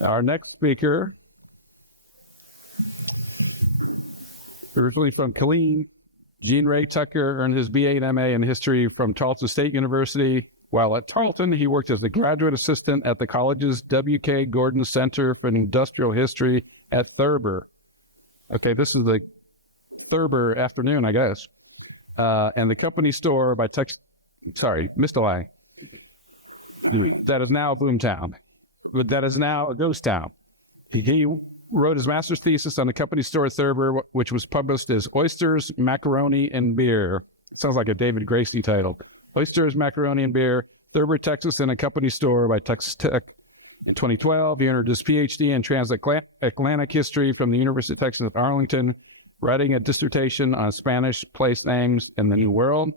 Our next speaker, originally from Killeen, Jean Ray Tucker earned his BA and MA in history from Tarleton State University. While at Tarleton, he worked as a graduate assistant at the college's W.K. Gordon Center for Industrial History at Thurber. Okay, this is the Thurber afternoon, I guess. And the company store by missed a line. That is now Boomtown. That is now a ghost town. He wrote his master's thesis on the company store at Thurber, which was published as Oysters, Macaroni, and Beer. Sounds like a David Gracie title. Oysters, Macaroni, and Beer, Thurber, Texas, in a company store by Texas Tech. In 2012, he earned his PhD in transatlantic history from the University of Texas at Arlington, writing a dissertation on Spanish place names in the New World.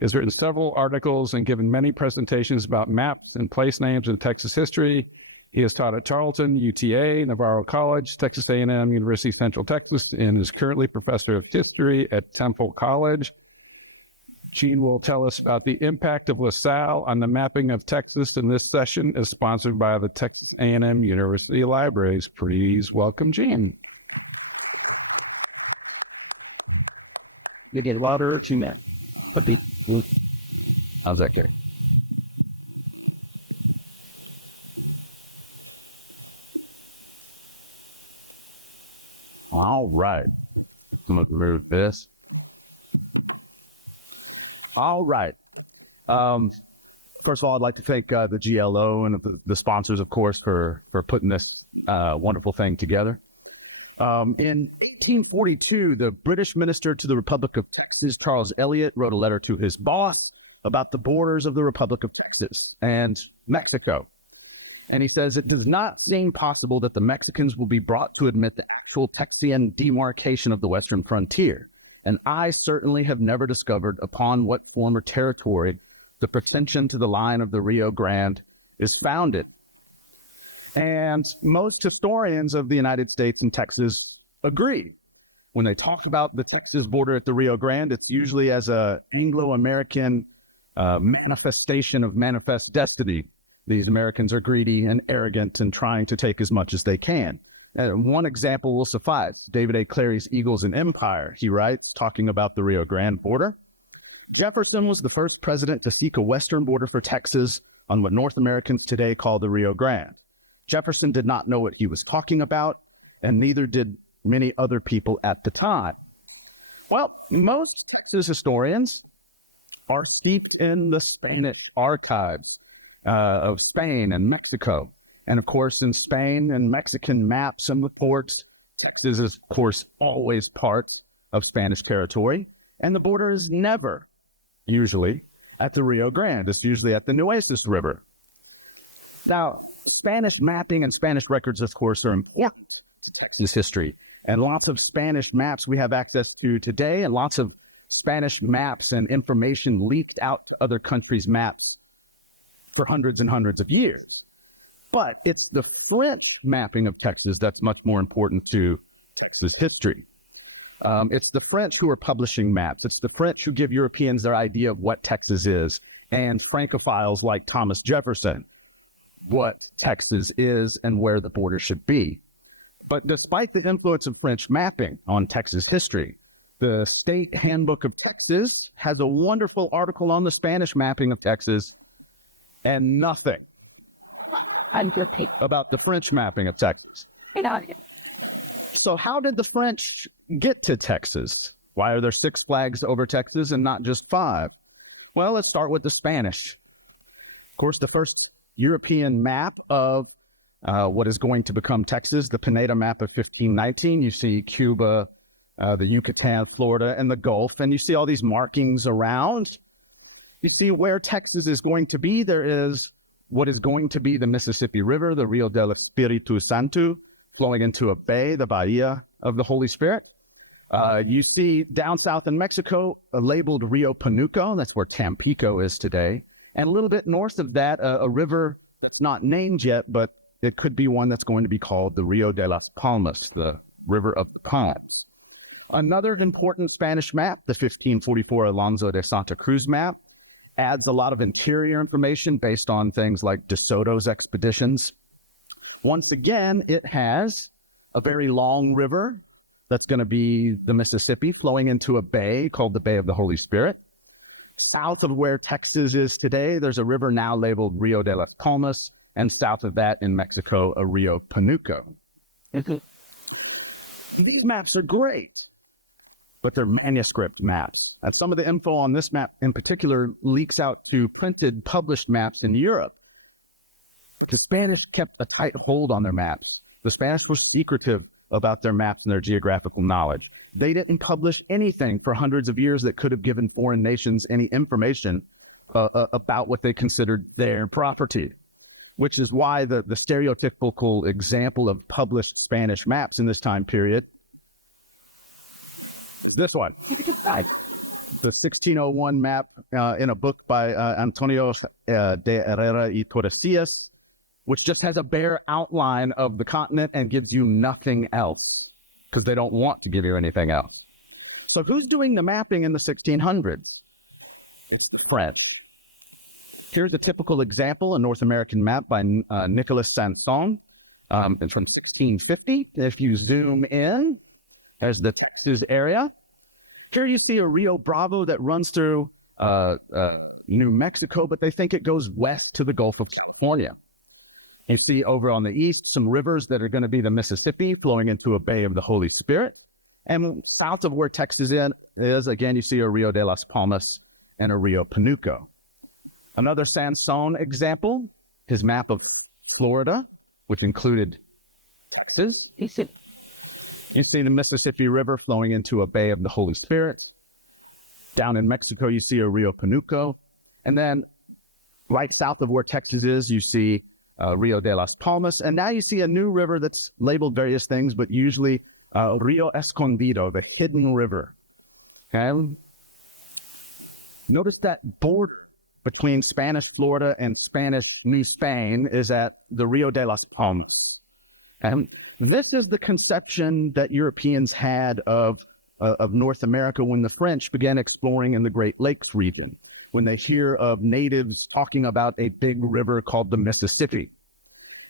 He has written several articles and given many presentations about maps and place names in Texas history. He has taught at Tarleton, UTA, Navarro College, Texas A&M, University of Central Texas, and is currently professor of history at Temple College. Gene will tell us about the impact of LaSalle on the mapping of Texas, and this session is sponsored by the Texas A&M University Libraries. Please welcome Gene. You get water or 2 minutes? How's that, Gary? All right. I'm going to remove this. All right. First of all, I'd like to thank the GLO and the sponsors, of course, for putting this wonderful thing together. In 1842, the British minister to the Republic of Texas, Charles Eliot, wrote a letter to his boss about the borders of the Republic of Texas and Mexico. And he says, it does not seem possible that the Mexicans will be brought to admit the actual Texian demarcation of the western frontier. And I certainly have never discovered upon what former territory the pretension to the line of the Rio Grande is founded. And most historians of the United States and Texas agree. When they talk about the Texas border at the Rio Grande, it's usually as an Anglo-American manifestation of manifest destiny. These Americans are greedy and arrogant and trying to take as much as they can. One example will suffice. David A. Clary's Eagles and Empire, he writes, talking about the Rio Grande border. Jefferson was the first president to seek a western border for Texas on what North Americans today call the Rio Grande. Jefferson did not know what he was talking about, and neither did many other people at the time. Well, most Texas historians are steeped in the Spanish archives of Spain and Mexico. And of course, in Spain and Mexican maps and reports, Texas is, of course, always part of Spanish territory. And the border is never, usually, at the Rio Grande. It's usually at the Nueces River. Now, Spanish mapping and Spanish records, of course, are important to Texas history. And lots of Spanish maps we have access to today, and lots of Spanish maps and information leaked out to other countries' maps for hundreds and hundreds of years. But it's the French mapping of Texas that's much more important to Texas history. It's the French who are publishing maps. It's the French who give Europeans their idea of what Texas is, and Francophiles like Thomas Jefferson, what Texas is and where the border should be. But despite the influence of French mapping on Texas history, the State Handbook of Texas has a wonderful article on the Spanish mapping of Texas and nothing about the French mapping of Texas. So how did the French get to Texas? Why are there 6 flags over Texas and not just 5? Well, let's start with the Spanish. Of course, the first European map of what is going to become Texas, the Pineda map of 1519, you see Cuba, the Yucatan, Florida, and the Gulf, and you see all these markings around. You see where Texas is going to be. There is what is going to be the Mississippi River, the Rio del Espiritu Santo, flowing into a bay, the Bahia of the Holy Spirit. You see down south in Mexico, labeled Rio Panuco. That's where Tampico is today. And a little bit north of that, a river that's not named yet, but it could be one that's going to be called the Rio de las Palmas, the River of the Palms. Another important Spanish map, the 1544 Alonso de Santa Cruz map, adds a lot of interior information based on things like De Soto's expeditions. Once again, it has a very long river that's going to be the Mississippi flowing into a bay called the Bay of the Holy Spirit. South of where Texas is today, there's a river now labeled Rio de las Palmas, and south of that in Mexico, a Rio Panuco. These maps are great, but they're manuscript maps. And some of the info on this map in particular leaks out to printed, published maps in Europe. But the Spanish kept a tight hold on their maps. The Spanish were secretive about their maps and their geographical knowledge. They didn't publish anything for hundreds of years that could have given foreign nations any information about what they considered their property, which is why the stereotypical example of published Spanish maps in this time period is this one. The 1601 map in a book by Antonio de Herrera y Tordesillas, which just has a bare outline of the continent and gives you nothing else because they don't want to give you anything else. So who's doing the mapping in the 1600s? It's the French. Here's a typical example, a North American map by Nicolas Sanson. It's from 1650. If you zoom in, there's the Texas area. Here you see a Rio Bravo that runs through New Mexico, but they think it goes west to the Gulf of California. You see over on the east some rivers that are going to be the Mississippi flowing into a Bay of the Holy Spirit. And south of where Texas is, again, you see a Rio de las Palmas and a Rio Panuco. Another Sanson example, his map of Florida, which included Texas. You see the Mississippi River flowing into a Bay of the Holy Spirit. Down in Mexico, you see a Rio Panuco. And then right south of where Texas is, you see Rio de las Palmas. And now you see a new river that's labeled various things, but usually Rio Escondido, the hidden river. Okay? Notice that border between Spanish Florida and Spanish New Spain is at the Rio de las Palmas. And this is the conception that Europeans had of North America when the French began exploring in the Great Lakes region, when they hear of natives talking about a big river called the Mississippi.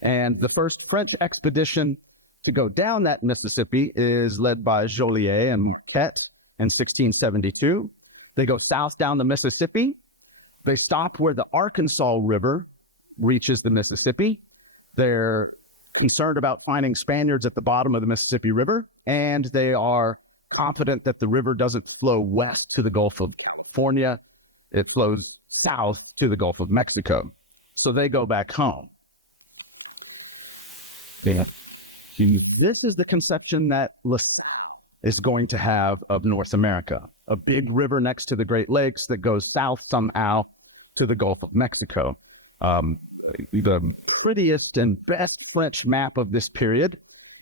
And the first French expedition to go down that Mississippi is led by Joliet and Marquette in 1672. They go south down the Mississippi. They stop where the Arkansas River reaches the Mississippi. They're concerned about finding Spaniards at the bottom of the Mississippi River, and they are confident that the river doesn't flow west to the Gulf of California. It flows south to the Gulf of Mexico. So they go back home. Yeah. This is the conception that LaSalle is going to have of North America, a big river next to the Great Lakes that goes south somehow to the Gulf of Mexico. The prettiest and best French map of this period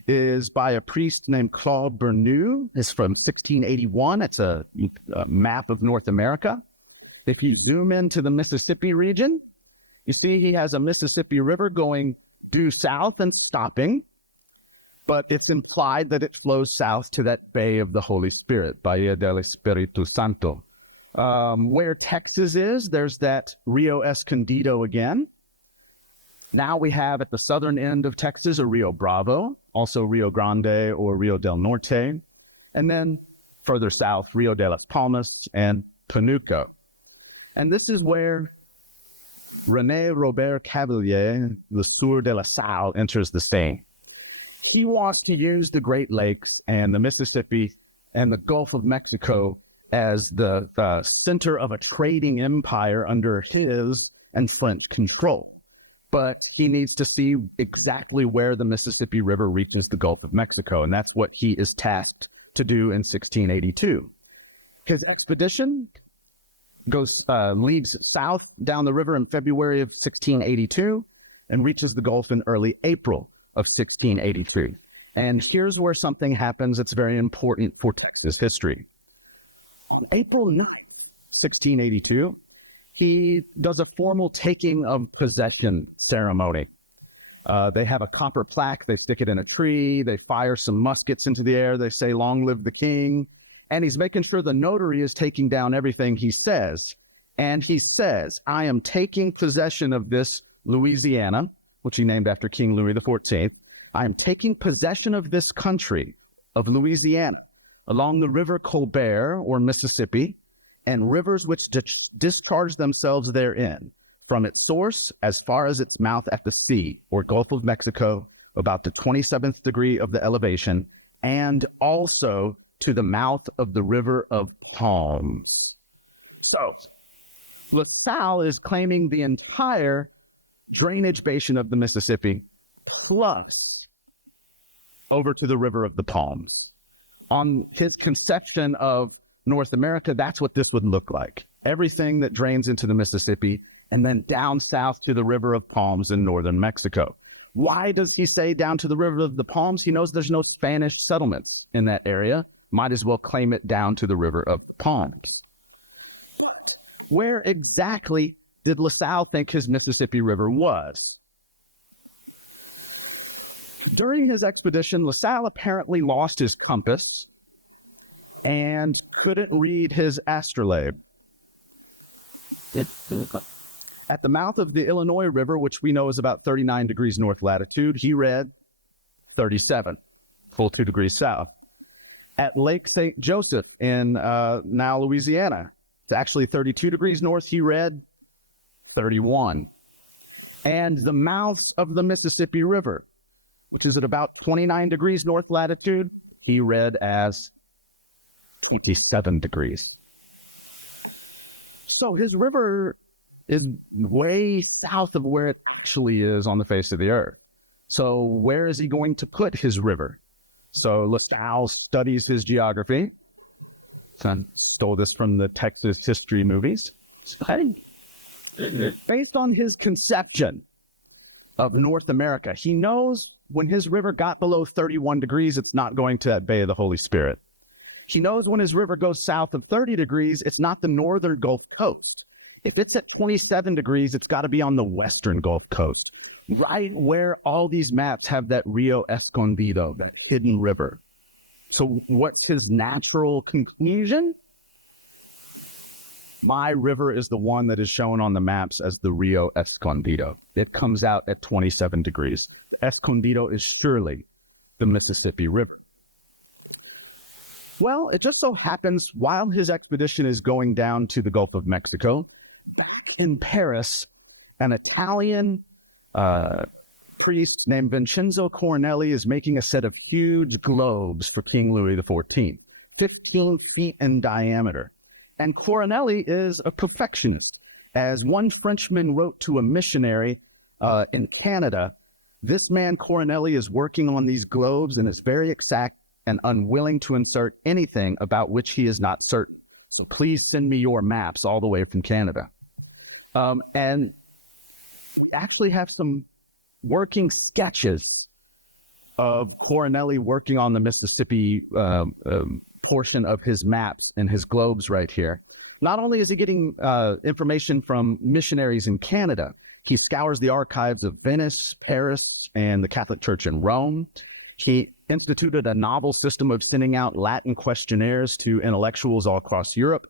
is by a priest named Claude Bernoux. It's from 1681. It's a map of North America. If you zoom into the Mississippi region, you see he has a Mississippi River going due south and stopping, but it's implied that it flows south to that Bay of the Holy Spirit, Bahia del Espiritu Santo. Where Texas is, there's that Rio Escondido again. Now we have at the southern end of Texas a Rio Bravo, also Rio Grande or Rio del Norte, and then further south, Rio de las Palmas and Panuco. And this is where René-Robert Cavelier, the Sieur de la Salle, enters the scene. He wants to use the Great Lakes and the Mississippi and the Gulf of Mexico as the center of a trading empire under his and French control. But he needs to see exactly where the Mississippi River reaches the Gulf of Mexico, and that's what he is tasked to do in 1682. His expedition leaves south down the river in February of 1682 and reaches the Gulf in early April of 1683. And here's where something happens that's very important for Texas history. On April 9th, 1682, he does a formal taking of possession ceremony. They have a copper plaque. They stick it in a tree. They fire some muskets into the air. They say, "Long live the king." And he's making sure the notary is taking down everything he says. And he says, "I am taking possession of this Louisiana which he named after King Louis XIV, I am taking possession of this country, of Louisiana, along the river Colbert, or Mississippi, and rivers which discharge themselves therein, from its source as far as its mouth at the sea, or Gulf of Mexico, about the 27th degree of the elevation, and also to the mouth of the River of Palms. So, La Salle is claiming the entire drainage basin of the Mississippi, plus over to the River of the Palms. On his conception of North America, that's what this would look like. Everything that drains into the Mississippi, and then down south to the River of Palms in northern Mexico. Why does he say down to the River of the Palms? He knows there's no Spanish settlements in that area. Might as well claim it down to the River of the Palms. But where exactly did La Salle think his Mississippi River was? During his expedition, La Salle apparently lost his compass and couldn't read his astrolabe. At the mouth of the Illinois River, which we know is about 39 degrees north latitude, he read 37, full 2 degrees south. At Lake St. Joseph in now Louisiana, it's actually 32 degrees north, he read 31. And the mouths of the Mississippi River, which is at about 29 degrees north latitude, he read as 27 degrees. So his river is way south of where it actually is on the face of the earth. So where is he going to put his river? So La Salle studies his geography. Son stole this from the Texas history movies. Based on his conception of North America, he knows when his river got below 31 degrees, it's not going to that Bay of the Holy Spirit. He knows when his river goes south of 30 degrees, it's not the northern Gulf Coast. If it's at 27 degrees, it's got to be on the western Gulf Coast, right where all these maps have that Rio Escondido, that hidden river. So what's his natural conclusion? My river is the one that is shown on the maps as the Rio Escondido. It comes out at 27 degrees. Escondido is surely the Mississippi River. Well, it just so happens while his expedition is going down to the Gulf of Mexico, back in Paris, an Italian priest named Vincenzo Cornelli is making a set of huge globes for King Louis XIV, 15 feet in diameter. And Cornelli is a perfectionist. As one Frenchman wrote to a missionary in Canada, this man Cornelli is working on these globes and is very exact and unwilling to insert anything about which he is not certain. So please send me your maps all the way from Canada. And we actually have some working sketches of Cornelli working on the Mississippi portion of his maps and his globes right here. Not only is he getting information from missionaries in Canada, he scours the archives of Venice, Paris, and the Catholic Church in Rome. He instituted a novel system of sending out Latin questionnaires to intellectuals all across Europe,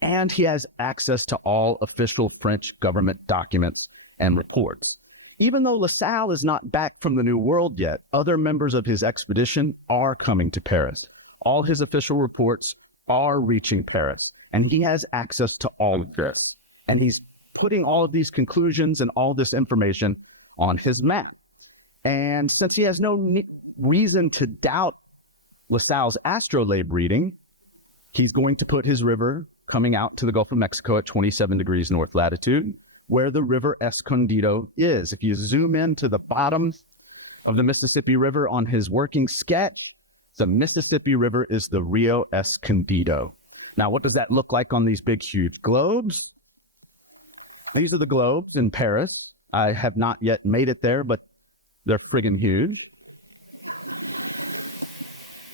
and he has access to all official French government documents and reports. Even though La Salle is not back from the New World yet, other members of his expedition are coming to Paris. All his official reports are reaching Paris, and he has access to all of this. And he's putting all of these conclusions and all this information on his map. And since he has no reason to doubt La Salle's astrolabe reading, he's going to put his river coming out to the Gulf of Mexico at 27 degrees north latitude, where the river Escondido is. If you zoom in to the bottom of the Mississippi River on his working sketch, the Mississippi River is the Rio Escondido. Now, what does that look like on these big, huge globes? These are the globes in Paris. I have not yet made it there, but they're friggin' huge.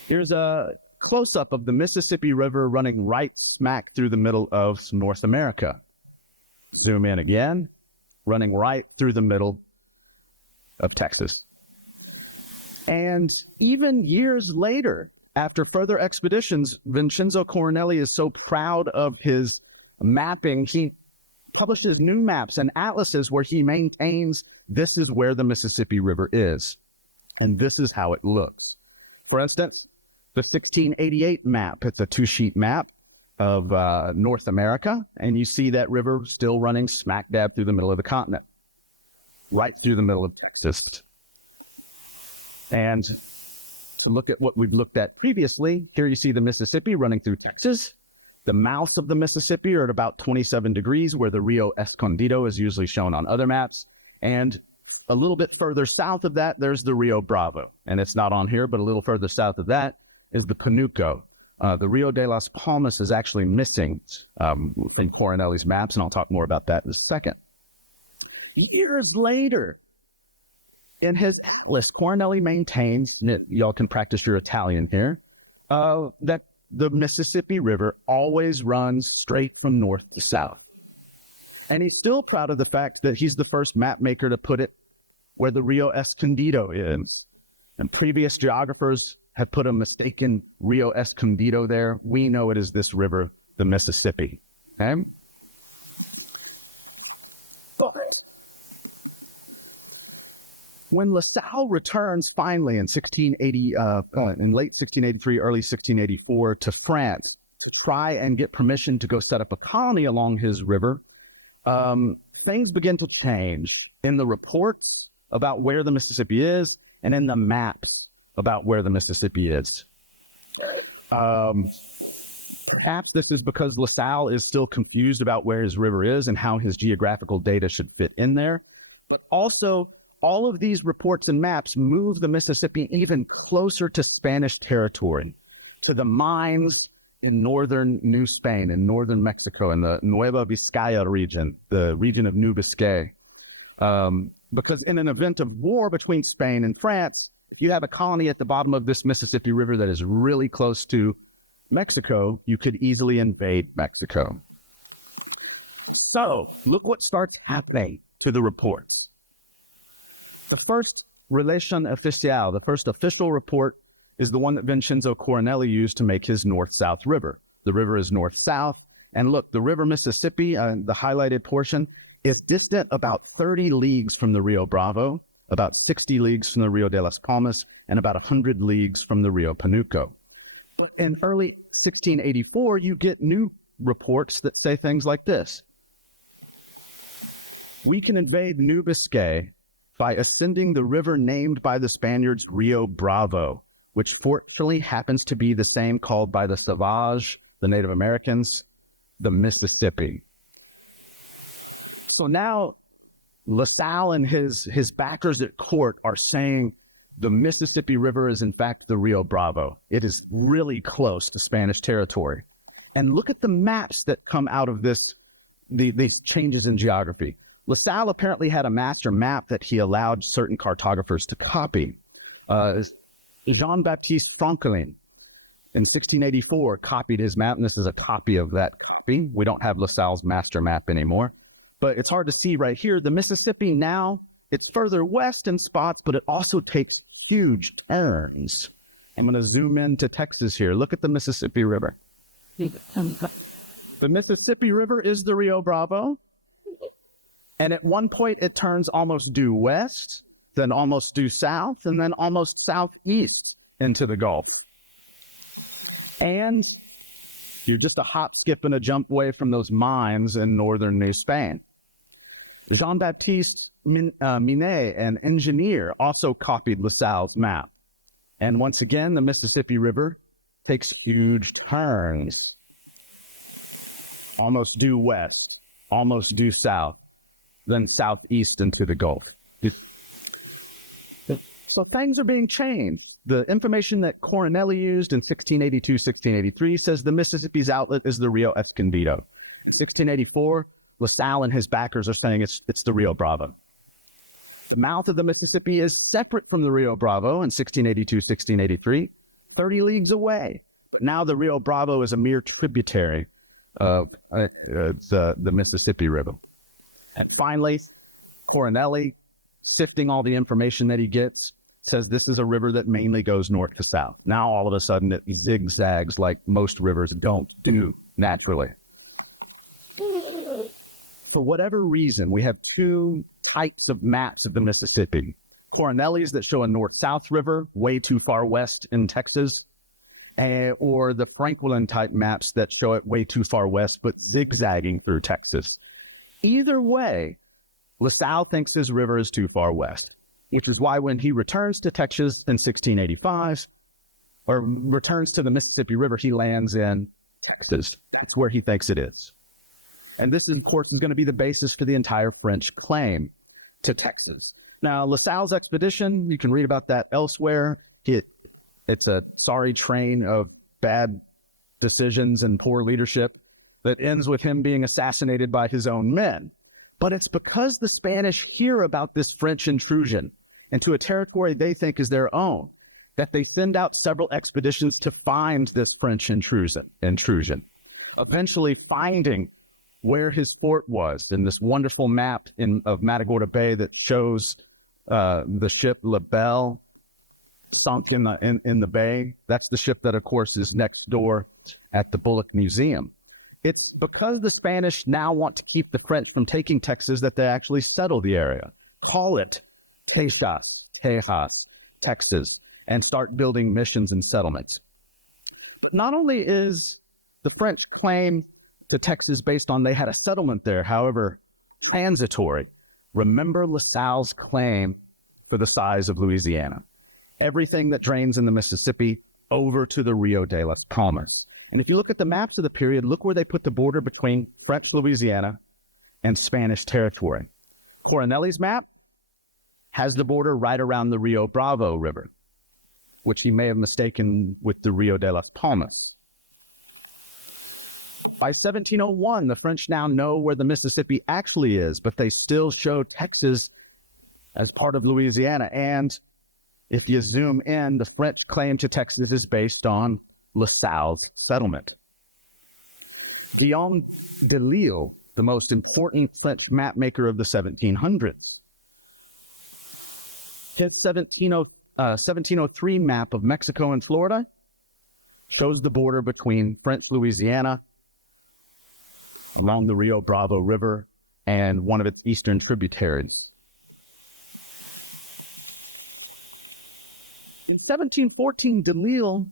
Here's a close-up of the Mississippi River running right smack through the middle of North America. Zoom in again, running right through the middle of Texas. And even years later, after further expeditions, Vincenzo Cornelli is so proud of his mapping, he publishes new maps and atlases where he maintains this is where the Mississippi River is, and this is how it looks. For instance, the 1688 map, it's a two-sheet map of North America, and you see that river still running smack dab through the middle of the continent, right through the middle of Texas. And to look at what we've looked at previously, here you see the Mississippi running through Texas. The mouths of the Mississippi are at about 27 degrees, where the Rio Escondido is usually shown on other maps. And a little bit further south of that, there's the Rio Bravo. And it's not on here, but a little further south of that is the Panuco. The Rio de las Palmas is actually missing in Coronelli's maps, and I'll talk more about that in a second. Years later, in his atlas, Coronelli maintains, y'all can practice your Italian here, that the Mississippi River always runs straight from north to south. And he's still proud of the fact that he's the first map maker to put it where the Rio Escondido is. And previous geographers had put a mistaken Rio Escondido there. We know it is this river, the Mississippi. Okay? When LaSalle returns finally in in late 1683, early 1684 to France to try and get permission to go set up a colony along his river, things begin to change in the reports about where the Mississippi is and in the maps about where the Mississippi is. Perhaps this is because LaSalle is still confused about where his river is and how his geographical data should fit in there, but also all of these reports and maps move the Mississippi even closer to Spanish territory, to the mines in northern New Spain, in northern Mexico, in the Nueva Vizcaya region, the region of New Biscay. Because in an event of war between Spain and France, if you have a colony at the bottom of this Mississippi River that is really close to Mexico, you could easily invade Mexico. So, look what starts happening to the reports. The first relation oficial, the first official report, is the one that Vincenzo Coronelli used to make his north-south river. The river is north-south, and look, the river Mississippi, the highlighted portion, is distant about 30 leagues from the Rio Bravo, about 60 leagues from the Rio de las Palmas, and about 100 leagues from the Rio Panuco. But in early 1684, you get new reports that say things like this. We can invade New Biscay by ascending the river named by the Spaniards Rio Bravo, which fortunately happens to be the same called by the Savage, the Native Americans, the Mississippi. So now LaSalle and his backers at court are saying the Mississippi River is in fact the Rio Bravo. It is really close to Spanish territory. And look at the maps that come out of these changes in geography. LaSalle apparently had a master map that he allowed certain cartographers to copy. Jean-Baptiste Franquelin in 1684 copied his map, and this is a copy of that copy. We don't have LaSalle's master map anymore, but it's hard to see right here. The Mississippi now, it's further west in spots, but it also takes huge turns. I'm going to zoom in to Texas here. Look at the Mississippi River. The Mississippi River is the Rio Bravo. And at one point, it turns almost due west, then almost due south, and then almost southeast into the Gulf. And you're just a hop, skip, and a jump away from those mines in northern New Spain. Jean-Baptiste Minet, an engineer, also copied LaSalle's map. And once again, the Mississippi River takes huge turns. Almost due west, almost due south, then southeast into the Gulf. So things are being changed. The information that Coronelli used in 1682, 1683 says the Mississippi's outlet is the Rio Escondido. In 1684, LaSalle and his backers are saying it's the Rio Bravo. The mouth of the Mississippi is separate from the Rio Bravo in 1682, 1683, 30 leagues away. But now the Rio Bravo is a mere tributary of the Mississippi River. And finally, Coronelli, sifting all the information that he gets, says this is a river that mainly goes north to south. Now, all of a sudden, it zigzags like most rivers don't do naturally. For whatever reason, we have two types of maps of the Mississippi. Coronelli's that show a north-south river way too far west in Texas, or the Franklin-type maps that show it way too far west but zigzagging through Texas. Either way, LaSalle thinks his river is too far west, which is why when he returns to Texas in 1685, or returns to the Mississippi River, he lands in Texas. That's where he thinks it is. And this, of course, is going to be the basis for the entire French claim to Texas. Now, LaSalle's expedition, you can read about that elsewhere. It's a sorry train of bad decisions and poor leadership that ends with him being assassinated by his own men. But it's because the Spanish hear about this French intrusion into a territory they think is their own that they send out several expeditions to find this French intrusion, eventually finding where his fort was in this wonderful map of Matagorda Bay that shows the ship La Belle sunk in the bay. That's the ship that, of course, is next door at the Bullock Museum. It's because the Spanish now want to keep the French from taking Texas that they actually settle the area, call it Texas, Texas, and start building missions and settlements. But not only is the French claim to Texas based on they had a settlement there, however, transitory. Remember LaSalle's claim for the size of Louisiana. Everything that drains in the Mississippi over to the Rio de las Palmas. And if you look at the maps of the period, look where they put the border between French Louisiana and Spanish territory. Coronelli's map has the border right around the Rio Bravo River, which he may have mistaken with the Rio de las Palmas. By 1701, the French now know where the Mississippi actually is, but they still show Texas as part of Louisiana. And if you zoom in, the French claim to Texas is based on LaSalle's settlement. Guillaume de Lisle, the most important French map maker of the 1700s, his 1703 map of Mexico and Florida shows the border between French Louisiana along the Rio Bravo River and one of its eastern tributaries. In 1714, de Lisle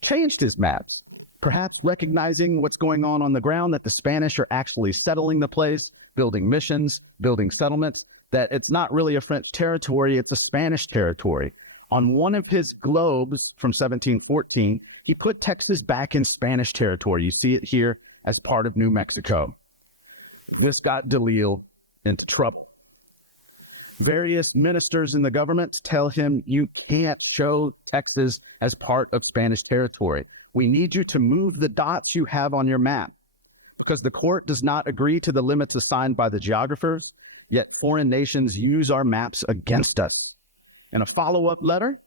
changed his maps, perhaps recognizing what's going on the ground, that the Spanish are actually settling the place, building missions, building settlements, that it's not really a French territory, it's a Spanish territory. On one of his globes from 1714, he put Texas back in Spanish territory. You see it here as part of New Mexico. This got de Lisle into trouble. Various ministers in the government tell him, you can't show Texas as part of Spanish territory. We need you to move the dots you have on your map, because the court does not agree to the limits assigned by the geographers, yet foreign nations use our maps against us. In a follow-up letter,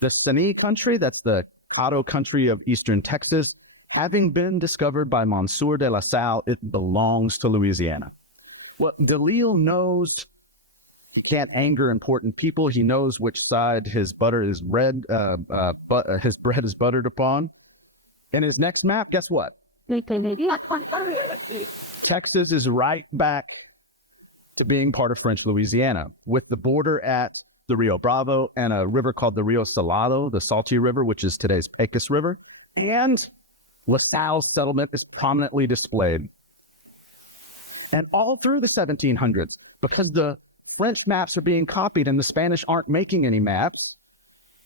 the Salle country, that's the Caddo country of eastern Texas, having been discovered by Monsieur de La Salle, it belongs to Louisiana. What de Lisle knows, he can't anger important people. He knows which side his butter is red, his bread is buttered upon. In his next map, guess what? Texas is right back to being part of French Louisiana, with the border at the Rio Bravo and a river called the Rio Salado, the Salty River, which is today's Pecos River, and LaSalle's settlement is prominently displayed. And all through the 1700s, because the French maps are being copied and the Spanish aren't making any maps,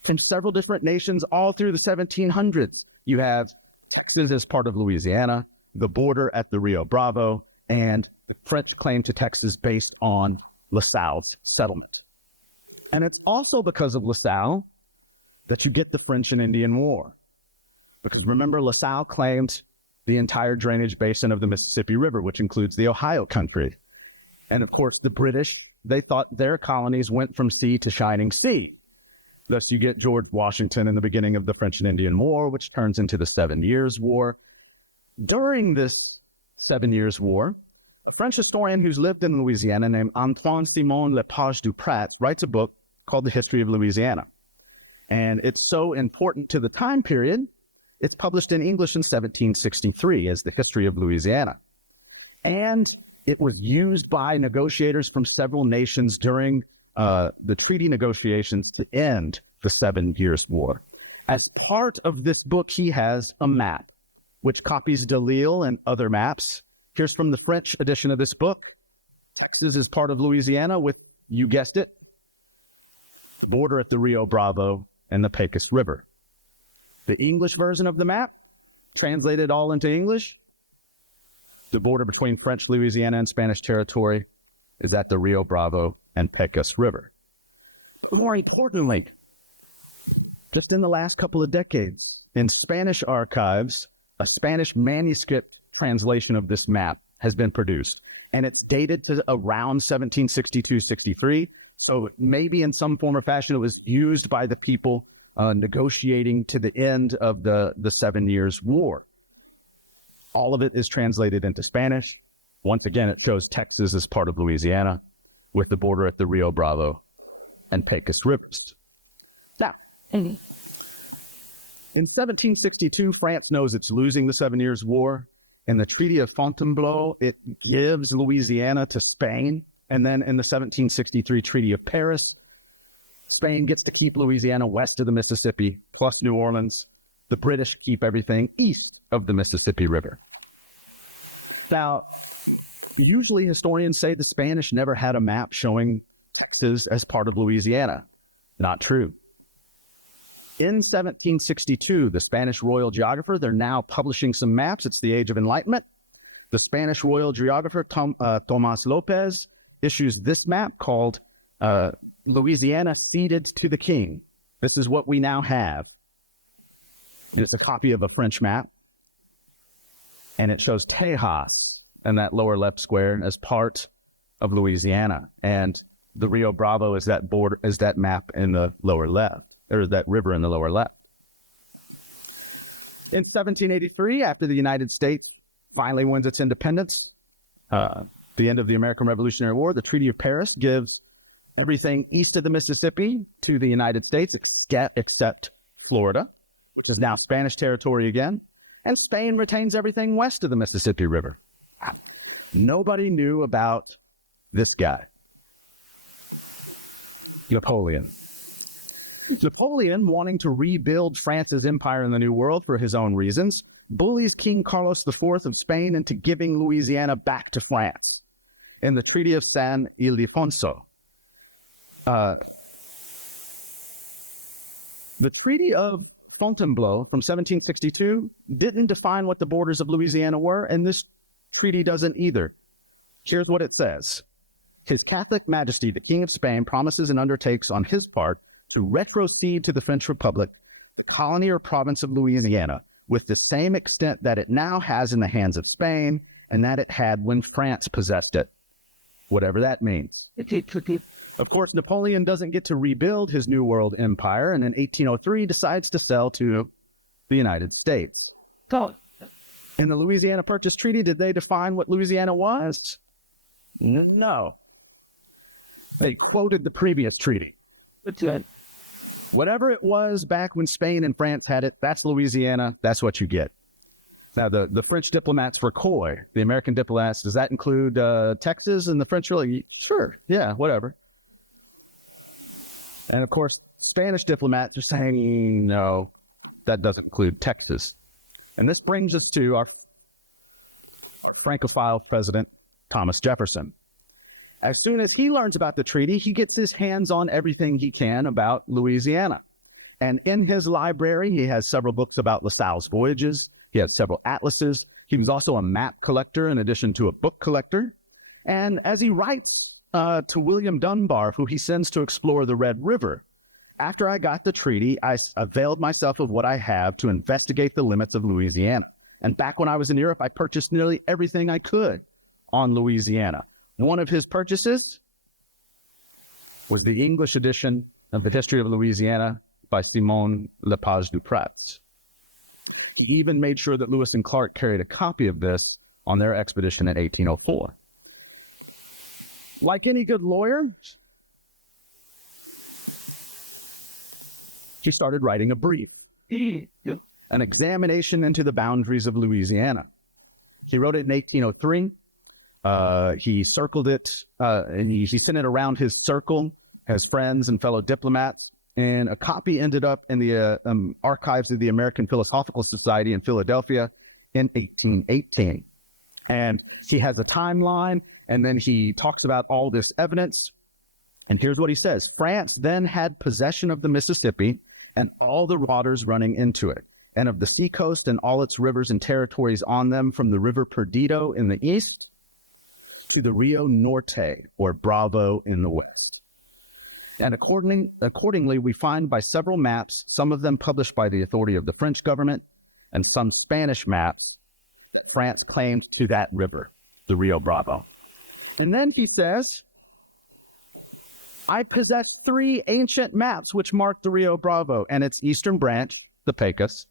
from several different nations all through the 1700s, you have Texas as part of Louisiana, the border at the Rio Bravo, and the French claim to Texas based on LaSalle's settlement. And it's also because of LaSalle that you get the French and Indian War. Because remember, LaSalle claimed the entire drainage basin of the Mississippi River, which includes the Ohio country. And of course, the British, they thought their colonies went from sea to shining sea. Thus, you get George Washington in the beginning of the French and Indian War, which turns into the 7 Years' War. During this 7 Years' War, a French historian who's lived in Louisiana named Antoine-Simon Lepage du Prat writes a book called The History of Louisiana. And it's so important to the time period, it's published in English in 1763 as The History of Louisiana. And it was used by negotiators from several nations during the treaty negotiations to end the 7 Years' War. As part of this book, he has a map, which copies Delisle and other maps. Here's from the French edition of this book. Texas is part of Louisiana with, you guessed it, the border at the Rio Bravo and the Pecos River. The English version of the map, translated all into English, the border between French Louisiana and Spanish territory is at the Rio Bravo and Pecos River. But more importantly, just in the last couple of decades, in Spanish archives, a Spanish manuscript translation of this map has been produced, and it's dated to around 1762-63. So maybe in some form or fashion, it was used by the people negotiating to the end of the 7 Years' War. All of it is translated into Spanish. Once again, it shows Texas as part of Louisiana with the border at the Rio Bravo and Pecos Rivers. Now, in 1762, France knows it's losing the 7 Years' War. In the Treaty of Fontainebleau, it gives Louisiana to Spain. And then in the 1763 Treaty of Paris, Spain gets to keep Louisiana west of the Mississippi, plus New Orleans. The British keep everything east of the Mississippi River. Now, usually historians say the Spanish never had a map showing Texas as part of Louisiana. Not true. In 1762, the Spanish royal geographer, they're now publishing some maps. It's the Age of Enlightenment. The Spanish royal geographer, Tomás López, issues this map called Louisiana Ceded to the King. This is what we now have. It's a copy of a French map. And it shows Tejas in that lower left square as part of Louisiana. And the Rio Bravo is that border, is that map in the lower left. There is that river in the lower left. In 1783, after the United States finally wins its independence, the end of the American Revolutionary War, the Treaty of Paris gives everything east of the Mississippi to the United States, except Florida, which is now Spanish territory again, and Spain retains everything west of the Mississippi River. Nobody knew about this guy, Napoleon. Napoleon, wanting to rebuild France's empire in the New World for his own reasons, bullies King Carlos IV of Spain into giving Louisiana back to France in the Treaty of San Ildefonso. The Treaty of Fontainebleau from 1762 didn't define what the borders of Louisiana were, and this treaty doesn't either. Here's what it says. His Catholic Majesty, the King of Spain, promises and undertakes on his part to retrocede to the French Republic the colony or province of Louisiana with the same extent that it now has in the hands of Spain and that it had when France possessed it, whatever that means. Of course, Napoleon doesn't get to rebuild his New World empire, and in 1803 decides to sell to the United States. In the Louisiana Purchase Treaty, did they define what Louisiana was? No. They quoted the previous treaty. Whatever it was back when Spain and France had it, that's Louisiana, that's what you get. Now, the French diplomats were coy. The American diplomats, does that include Texas? And the French were like, sure, yeah, whatever. And of course, Spanish diplomats are saying, no, that doesn't include Texas. And this brings us to our Francophile president, Thomas Jefferson. As soon as he learns about the treaty, he gets his hands on everything he can about Louisiana. And in his library, he has several books about La Salle's voyages. He had several atlases. He was also a map collector in addition to a book collector. And as he writes to William Dunbar, who he sends to explore the Red River, after I got the treaty, I availed myself of what I have to investigate the limits of Louisiana. And back when I was in Europe, I purchased nearly everything I could on Louisiana. One of his purchases was the English edition of the History of Louisiana by Simon Lepage Duprat. He even made sure that Lewis and Clark carried a copy of this on their expedition in 1804. Like any good lawyer, he started writing a brief, an examination into the boundaries of Louisiana. He wrote it in 1803. He circled it, and he sent it around his circle, his friends and fellow diplomats. And a copy ended up in the archives of the American Philosophical Society in Philadelphia in 1818. And he has a timeline, and then he talks about all this evidence. And here's what he says. France then had possession of the Mississippi and all the waters running into it, and of the seacoast and all its rivers and territories on them, from the river Perdido in the east to the Rio Norte, or Bravo, in the west. And accordingly, we find by several maps, some of them published by the authority of the French government, and some Spanish maps, that France claimed to that river, the Rio Bravo. And then he says, I possess 3 ancient maps which mark the Rio Bravo and its eastern branch, the Pecos,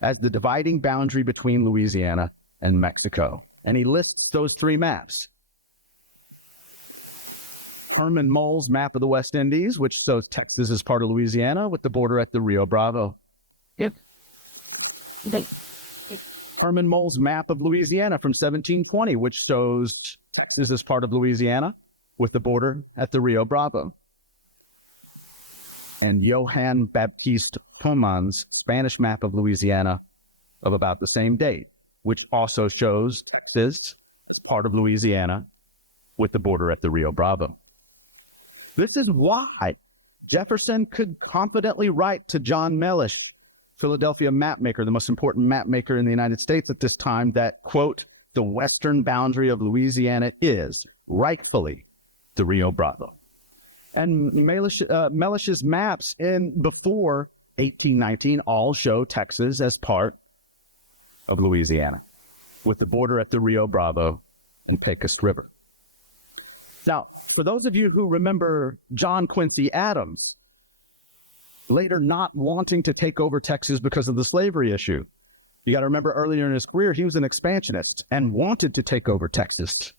as the dividing boundary between Louisiana and Mexico. And he lists those 3 maps. Herman Moll's map of the West Indies, which shows Texas as part of Louisiana with the border at the Rio Bravo. Yep. Herman Moll's map of Louisiana from 1720, which shows Texas as part of Louisiana with the border at the Rio Bravo. And Johann Baptiste Pomann's Spanish map of Louisiana of about the same date, which also shows Texas as part of Louisiana with the border at the Rio Bravo. This is why Jefferson could confidently write to John Mellish, Philadelphia mapmaker, the most important mapmaker in the United States at this time, that, quote, the western boundary of Louisiana is rightfully the Rio Bravo. And Mellish's maps before 1819 all show Texas as part of Louisiana, with the border at the Rio Bravo and Pecos River. Now, for those of you who remember John Quincy Adams, later not wanting to take over Texas because of the slavery issue, you got to remember earlier in his career, he was an expansionist and wanted to take over Texas.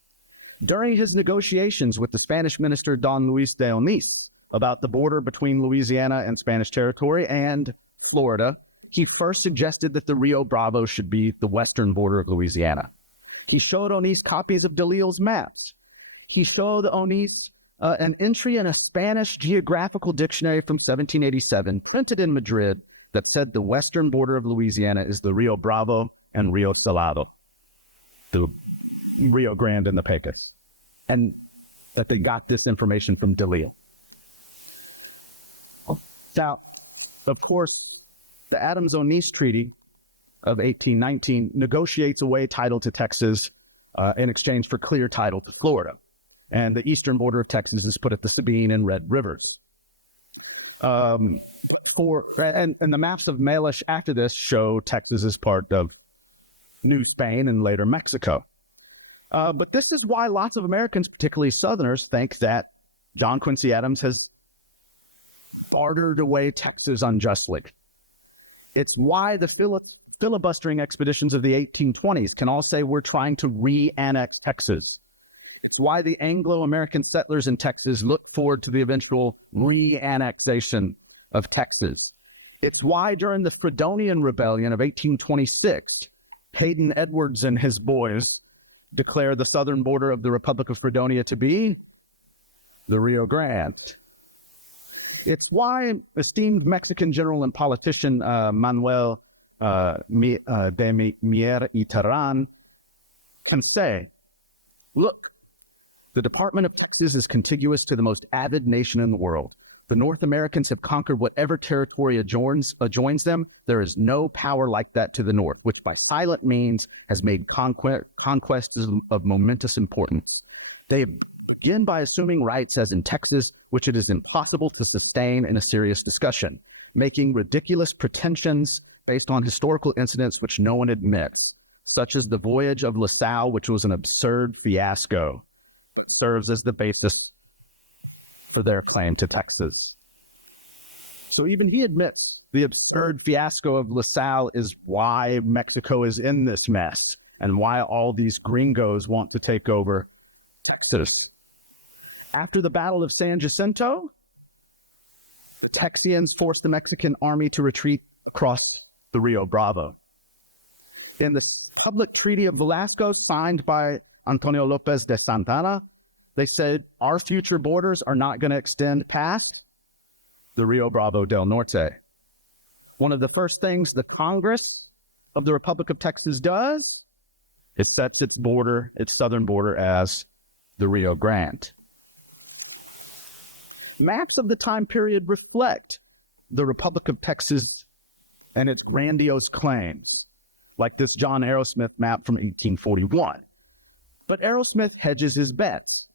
During his negotiations with the Spanish minister Don Luis de Onís about the border between Louisiana and Spanish territory and Florida, he first suggested that the Rio Bravo should be the western border of Louisiana. He showed Onís copies of Delisle's maps. He showed Onís an entry in a Spanish geographical dictionary from 1787, printed in Madrid, that said the western border of Louisiana is the Rio Bravo and Rio Salado, the Rio Grande and the Pecos, and that they got this information from Delisle. Now, of course, the Adams-Onís Treaty of 1819 negotiates away title to Texas in exchange for clear title to Florida. And the eastern border of Texas is put at the Sabine and Red Rivers. And the maps of Mellish after this show Texas as part of New Spain and later Mexico. But this is why lots of Americans, particularly Southerners, think that John Quincy Adams has bartered away Texas unjustly. It's why the filibustering expeditions of the 1820s can all say we're trying to re-annex Texas. It's why the Anglo-American settlers in Texas look forward to the eventual re-annexation of Texas. It's why during the Fredonian Rebellion of 1826, Hayden Edwards and his boys declare the southern border of the Republic of Fredonia to be the Rio Grande. It's why esteemed Mexican general and politician Manuel de Mier y Terán can say, look, the Department of Texas is contiguous to the most avid nation in the world. The North Americans have conquered whatever territory adjoins them. There is no power like that to the north, which by silent means has made conquests of momentous importance. They begin by assuming rights as in Texas, which it is impossible to sustain in a serious discussion, making ridiculous pretensions based on historical incidents which no one admits, such as the voyage of La Salle, which was an absurd fiasco, but serves as the basis for their claim to Texas. So even he admits the absurd fiasco of La Salle is why Mexico is in this mess and why all these gringos want to take over Texas. After the Battle of San Jacinto, the Texians forced the Mexican army to retreat across the Rio Bravo. In the public treaty of Velasco, signed by Antonio Lopez de Santana. They said, our future borders are not going to extend past the Rio Bravo del Norte. One of the first things the Congress of the Republic of Texas does, it sets its southern border as the Rio Grande. Maps of the time period reflect the Republic of Texas and its grandiose claims, like this John Arrowsmith map from 1841. But Arrowsmith hedges his bets.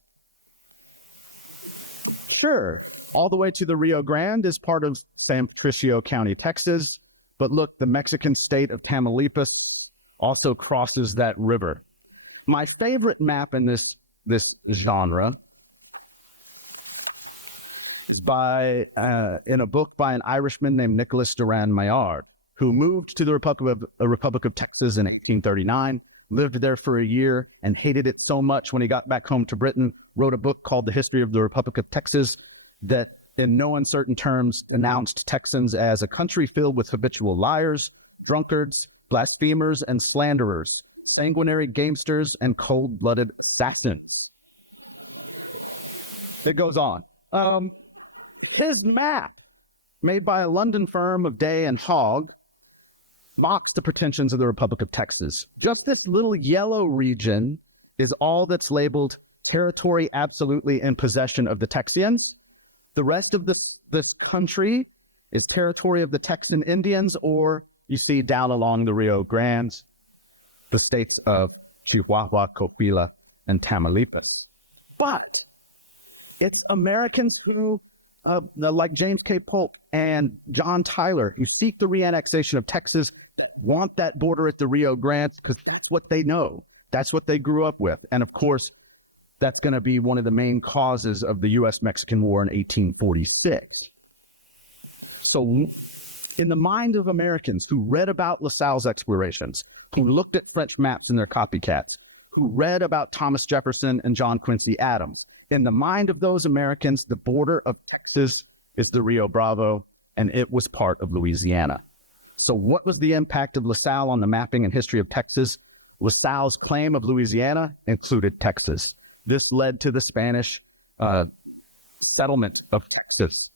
Sure, all the way to the Rio Grande is part of San Patricio County, Texas, but look, the Mexican state of Tamaulipas also crosses that river. My favorite map in this genre is in a book by an Irishman named Nicholas Duran Maillard, who moved to the Republic of Texas in 1839, lived there for a year, and hated it so much when he got back home to Britain, wrote a book called The History of the Republic of Texas that, in no uncertain terms, announced Texans as a country filled with habitual liars, drunkards, blasphemers, and slanderers, sanguinary gamesters, and cold-blooded assassins. It goes on. His map, made by a London firm of Day and Hogg, mocks the pretensions of the Republic of Texas. Just this little yellow region is all that's labeled territory absolutely in possession of the Texians. The rest of this country is territory of the Texan Indians, or you see down along the Rio Grande, the states of Chihuahua, Coahuila, and Tamaulipas. But it's Americans who, like James K. Polk and John Tyler, who seek the reannexation of Texas, that want that border at the Rio Grande because that's what they know. That's what they grew up with. And of course, that's going to be one of the main causes of the U.S. Mexican War in 1846. So in the mind of Americans who read about LaSalle's explorations, who looked at French maps and their copycats, who read about Thomas Jefferson and John Quincy Adams, in the mind of those Americans, the border of Texas is the Rio Bravo, and it was part of Louisiana. So what was the impact of LaSalle on the mapping and history of Texas? LaSalle's claim of Louisiana included Texas. This led to the Spanish settlement of Texas.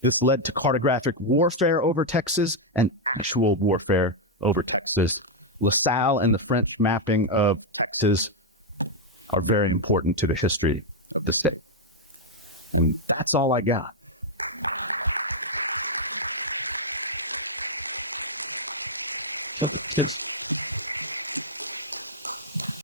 This led to cartographic warfare over Texas and actual warfare over Texas. LaSalle and the French mapping of Texas are very important to the history of the city. And that's all I got. So the kids